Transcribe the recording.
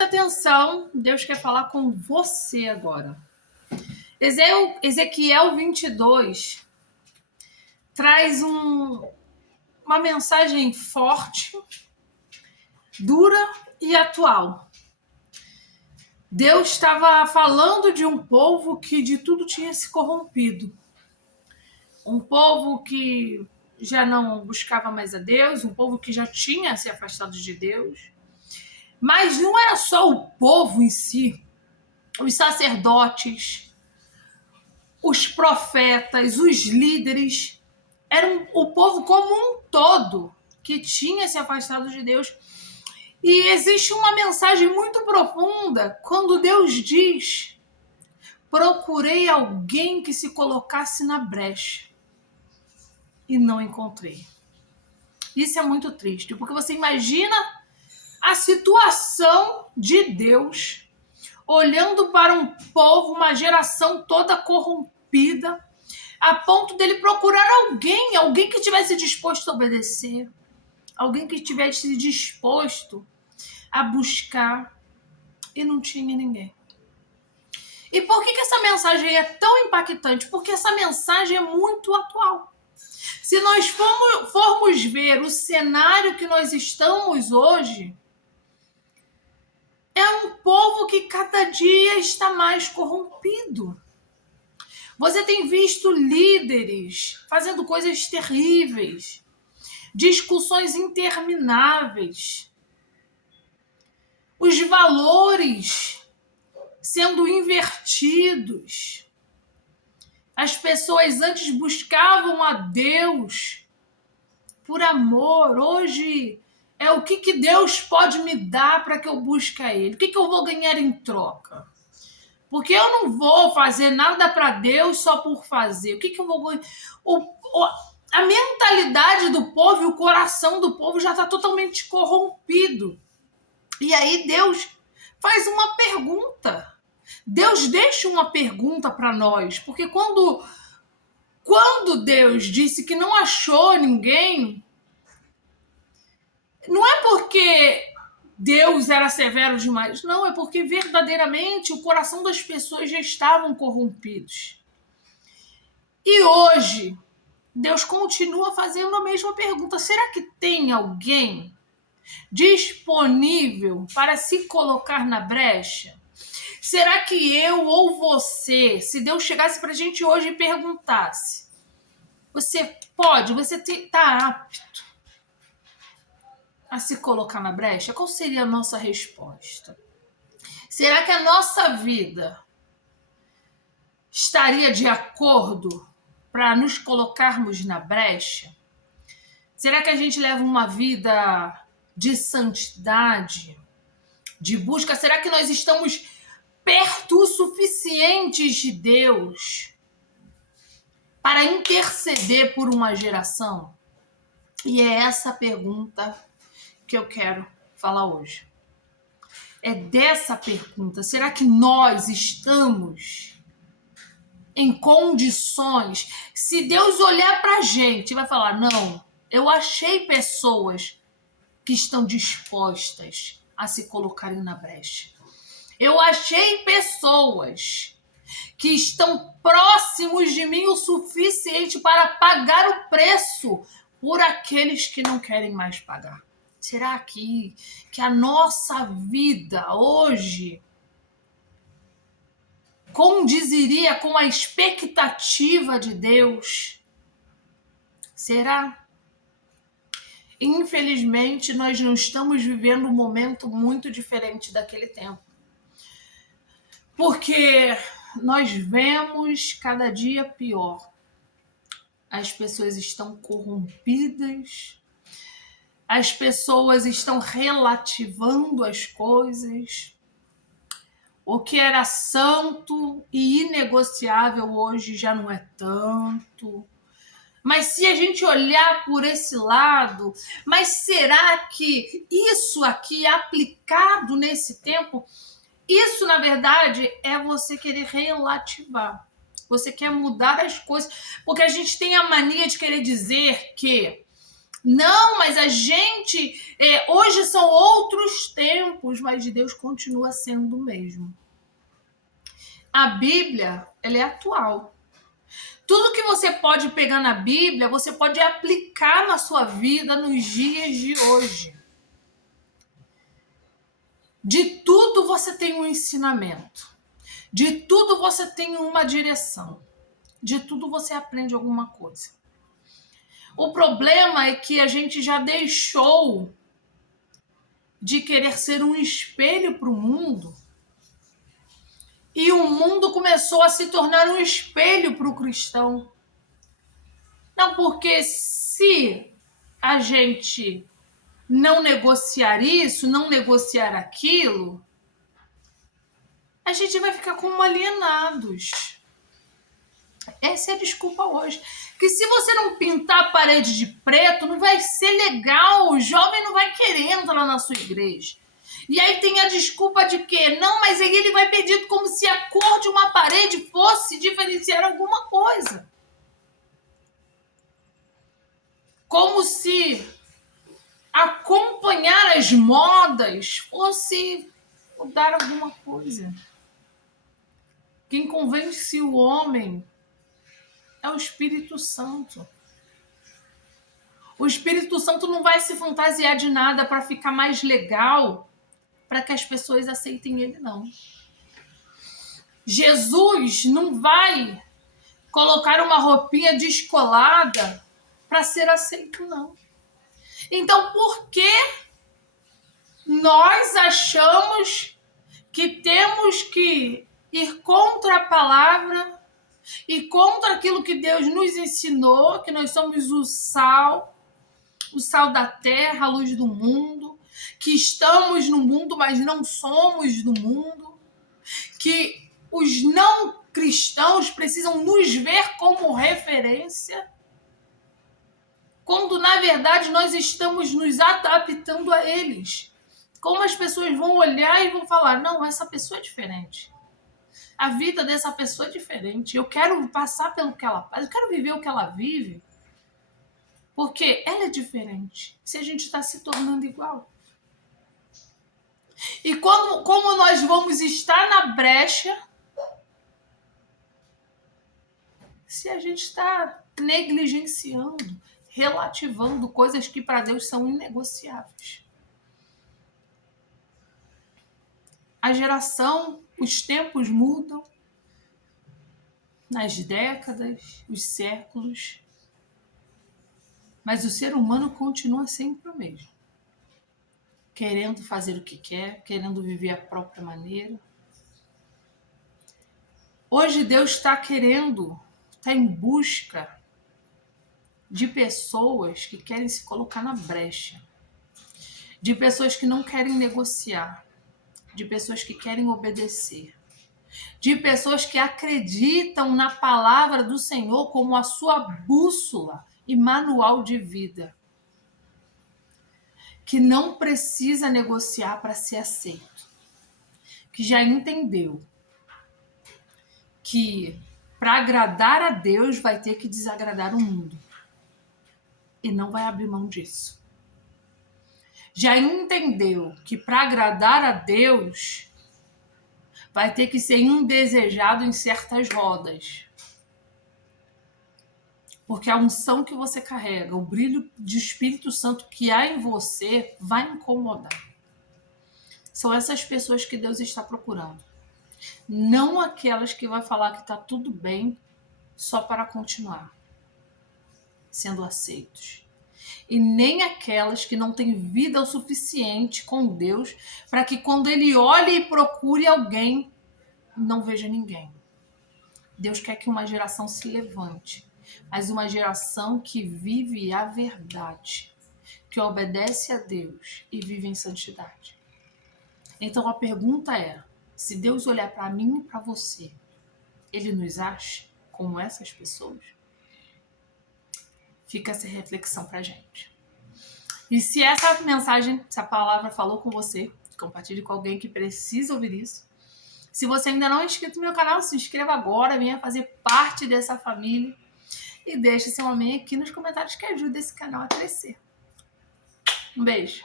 Atenção, Deus quer falar com você agora. Ezequiel 22 traz uma mensagem forte, dura e atual. Deus estava falando de um povo que de tudo tinha se corrompido. Um povo que já não buscava mais a Deus, um povo que já tinha se afastado de Deus. Mas não era só o povo em si, os sacerdotes, os profetas, os líderes, eram o povo como um todo que tinha se afastado de Deus. E existe uma mensagem muito profunda quando Deus diz: procurei alguém que se colocasse na brecha e não encontrei. Isso é muito triste, porque você imagina a situação de Deus olhando para um povo, uma geração toda corrompida, a ponto dele procurar alguém que estivesse disposto a obedecer, alguém que estivesse disposto a buscar, e não tinha ninguém. E por que essa mensagem é tão impactante? Porque essa mensagem é muito atual. Se nós formos ver o cenário que nós estamos hoje, é um povo que cada dia está mais corrompido. Você tem visto líderes fazendo coisas terríveis, discussões intermináveis, os valores sendo invertidos. As pessoas antes buscavam a Deus por amor. Hoje é o que Deus pode me dar para que eu busque a Ele? O que eu vou ganhar em troca? Porque eu não vou fazer nada para Deus só por fazer. O que eu vou ganhar? A mentalidade do povo e o coração do povo já está totalmente corrompido. E aí Deus faz uma pergunta. Deus deixa uma pergunta para nós. Porque quando Deus disse que não achou ninguém, não é porque Deus era severo demais, não, é porque verdadeiramente o coração das pessoas já estavam corrompidos. E hoje, Deus continua fazendo a mesma pergunta: será que tem alguém disponível para se colocar na brecha? Será que eu ou você, se Deus chegasse para a gente hoje e perguntasse: você está apto a se colocar na brecha? Qual seria a nossa resposta? Será que a nossa vida estaria de acordo para nos colocarmos na brecha? Será que a gente leva uma vida de santidade, de busca? Será que nós estamos perto o suficientes de Deus para interceder por uma geração? E é essa pergunta que eu quero falar hoje. É dessa pergunta: será que nós estamos em condições? Se Deus olhar para a gente, vai falar: não, eu achei pessoas que estão dispostas a se colocarem na brecha. Eu achei pessoas que estão próximos de mim o suficiente para pagar o preço por aqueles que não querem mais pagar. Será que a nossa vida hoje condiziria com a expectativa de Deus? Será? Infelizmente, nós não estamos vivendo um momento muito diferente daquele tempo. Porque nós vemos cada dia pior. As pessoas estão corrompidas, as pessoas estão relativando as coisas. O que era santo e inegociável hoje já não é tanto. Mas se a gente olhar por esse lado, mas será que isso aqui aplicado nesse tempo, isso na verdade é você querer relativar. Você quer mudar as coisas, porque a gente tem a mania de querer dizer que Não, mas a gente... hoje são outros tempos, mas Deus continua sendo o mesmo. A Bíblia, ela é atual. Tudo que você pode pegar na Bíblia, você pode aplicar na sua vida nos dias de hoje. De tudo você tem um ensinamento. De tudo você tem uma direção. De tudo você aprende alguma coisa. O problema é que a gente já deixou de querer ser um espelho para o mundo e o mundo começou a se tornar um espelho para o cristão. Não, porque se a gente não negociar isso, não negociar aquilo, a gente vai ficar como alienados. Essa é a desculpa hoje. Que se você não pintar a parede de preto, não vai ser legal. O jovem não vai querer entrar na sua igreja. E aí tem a desculpa de que não, mas aí ele vai pedir como se a cor de uma parede fosse diferenciar alguma coisa. Como se acompanhar as modas fosse mudar alguma coisa. Quem convence o homem é o Espírito Santo. O Espírito Santo não vai se fantasiar de nada para ficar mais legal, para que as pessoas aceitem ele, não. Jesus não vai colocar uma roupinha descolada para ser aceito, não. Então, por que nós achamos que temos que ir contra a palavra e contra aquilo que Deus nos ensinou, que nós somos o sal da terra, a luz do mundo, que estamos no mundo, mas não somos do mundo, que os não cristãos precisam nos ver como referência, quando, na verdade, nós estamos nos adaptando a eles. Como as pessoas vão olhar e vão falar, não, essa pessoa é diferente. A vida dessa pessoa é diferente. Eu quero passar pelo que ela faz, eu quero viver o que ela vive. Porque ela é diferente. Se a gente está se tornando igual. E como nós vamos estar na brecha se a gente está negligenciando, relativando coisas que para Deus são inegociáveis. A geração, os tempos mudam, nas décadas, os séculos, mas o ser humano continua sempre o mesmo. Querendo fazer o que quer, querendo viver a própria maneira. Hoje Deus está em busca de pessoas que querem se colocar na brecha, de pessoas que não querem negociar, de pessoas que querem obedecer, de pessoas que acreditam na palavra do Senhor como a sua bússola e manual de vida, que não precisa negociar para ser aceito, que já entendeu que para agradar a Deus vai ter que desagradar o mundo e não vai abrir mão disso. Já entendeu que para agradar a Deus vai ter que ser indesejado em certas rodas. Porque a unção que você carrega, o brilho de Espírito Santo que há em você vai incomodar. São essas pessoas que Deus está procurando. Não aquelas que vai falar que está tudo bem só para continuar sendo aceitos. E nem aquelas que não têm vida o suficiente com Deus para que quando Ele olhe e procure alguém, não veja ninguém. Deus quer que uma geração se levante, mas uma geração que vive a verdade, que obedece a Deus e vive em santidade. Então a pergunta é, se Deus olhar para mim e para você, Ele nos acha como essas pessoas? Fica essa reflexão pra gente. E se essa mensagem, se a palavra falou com você, compartilhe com alguém que precisa ouvir isso. Se você ainda não é inscrito no meu canal, se inscreva agora, venha fazer parte dessa família e deixe seu amém aqui nos comentários que ajuda esse canal a crescer. Um beijo.